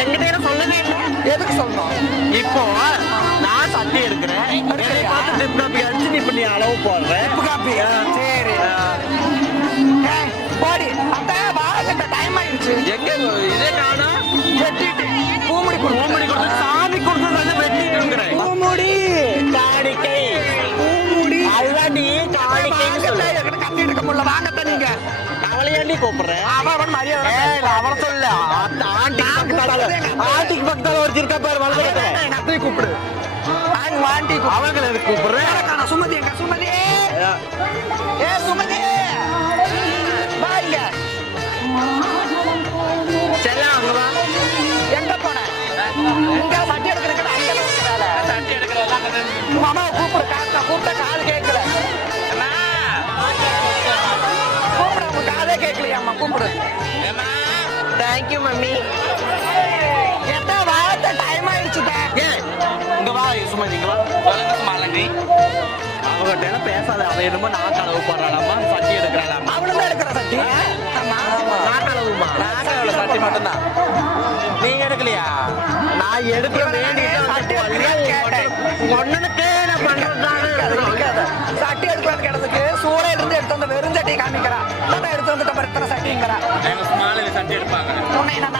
என்கிட்ட சொல்லவே இல்லை. எதுக்கு சொல்லணும்? இப்போ நான் சட்டி எடுக்கிறேன், என்னை பார்த்து டிப் காப்பி அடிச்சு நீ இப்ப நீ அளவு போடுறேன். Dip coffee? சரி. ஏய், போடி. அத்தை, வாங்கட்ட டைம் ஆயிடுச்சு. எங்க இதே காணோம்? வெட்டிட்டு பூமுடி கொடு. பூமுடி கொடுத்து சாமி கொடுத்து வெட்டிட்டு இருக்கிறேன். பூமுடி காணிக்கை பூமுடி அதுதான் நீ காணிக்கைன்னு சொல்லு. என்கிட்ட கத்தி எடுக்க முடியல. வாங்கட்ட நீங்க. அவளையாண்டி கூப்பிடுறேன். அவன் மரியாதை அவரை சொல்ல ஆண்டிக்கு பக்கத்தால ஒரு இருக்கா பாரு வளர்ந்து எங்க அத்தையை கூப்பிடு. வாண்டி அவங்களை எதுக்கு கூப்பிடுறேன்? சுமதி எங்க சுமதி? ஏ சுமதி வாங்க. செல்லம் அங்க வா. எங்க போன? இங்க சட்டி எடுக்கிறதுக்கு அங்க வேலை. சட்டி எடுக்கிறதெல்லாம் மாமா கூப்பிடு. காக்கா கூப்பிட்ட காது கேட்கல. கூப்பிட உங்க காதே கேட்கலையாம்மா. கூப்பிடு. Thank you mummy. எத்த வாத்த டைம் ஆயிடுச்சுட்ட. ஏன் இங்க வா சுமதி, இங்க வா. மாலண்டி அவங்ககிட்ட பேசாத. அவ என்னமோ நான் கலவு போடுறாளாமா, சட்டி எடுக்கிறாளாமா. அவளும் தான் எடுக்கிற சட்டி. ஆமா நான் கலவுமா. நான் சட்டி மட்டும்தான். நீங்க எடுக்கலையா? நான் எடுக்க ஒண்ணுக்கே நான் பண்றதுதானே. சட்டி எடுக்கலான்னு கிடந்துக்கு சூளையில இருந்து எடுத்து வந்து வெறும் சட்டியை காமிக்கிறான். எடுத்து வந்துட்ட மாதிரி இத்தனை சட்டிங்கிறா. சட்டி எடுப்பாங்க. உன்னை நான்